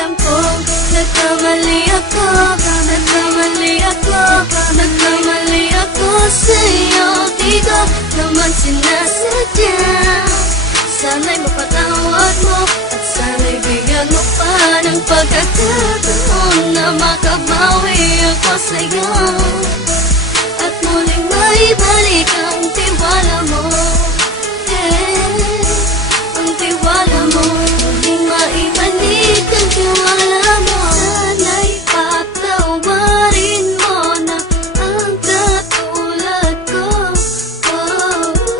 Alam kong nagkamali ako, nagkamali ako, nagkamali ako sa'yo. Di ko naman sinasadya. Sana'y mapatawad mo at sana'y bigyan mo pa ng pagkakataon na makabawi ako sa'yo at muling maibalik ang tiwala mo. Ang tiwala mo, muling maibalik ang tiwala mo. Sana'y patawarin mo na ang katulad ko.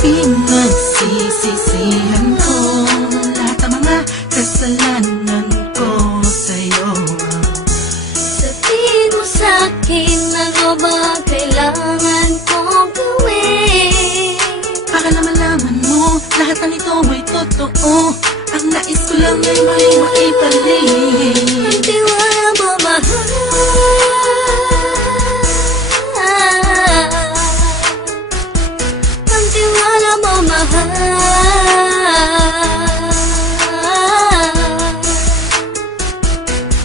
Pinagsisisihan ko lahat ng mga kasalanan ko sa'yo. Sabihin mo sa'kin ano ba kailangan kong gawin Para na malaman mo lahat ng ito ay totoo. Ang nais ko lang ay maibalik ang tiwala mo, mahal. Ang tiwala mo, mahal.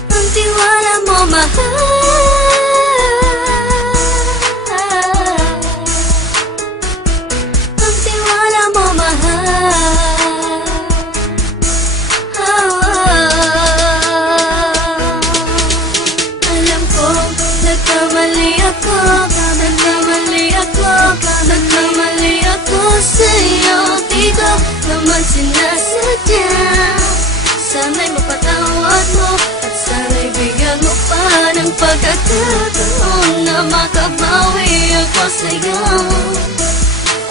Ang tiwala mo, mahal. Ang tiwala mo, mahal. Alam kong nagkamali ako, nagkamali ako, nagkamali ako sa'yo. Di ko naman sinasadya. Sana'y mapatawad mo at sana'y bigyan mo pa ng pagkakataon na makabawi ako sa'yo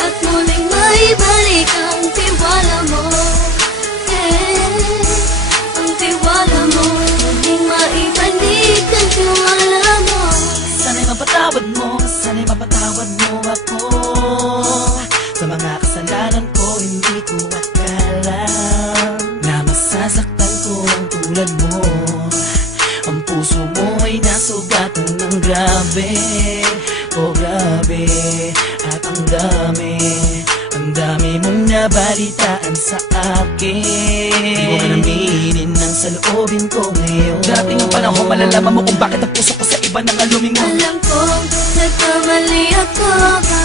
at muling maibalik ang tiwala mo. Ang tiwala mo, muling maibalik ang tiwala mo. Sana'y mapatawad mo, sana'y mapatawad mo ako sa mga kasalanan ko. Hindi ko akala na masasaktan ko ang tulad mo. Ang puso mo ay nasugatan ng grabe, oh grabe. At ang dami mong nabalitaan sa akin. Di ko kanaminin ng saloobin ko ngayon. Darating ang panahon, malalaman mo kung bakit ang puso ko sa iba nang alumingon. Alam kong nagkamali ako,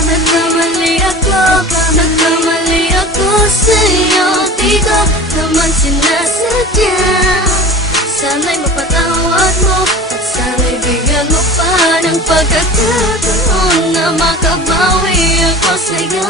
nagkamali ako, nagkamali ako sa'yo. Di ko naman sinasadya. Sana'y mapatawad mo at sana'y bigyan mo pa ng pagkakataon na makabawi ako sa'yo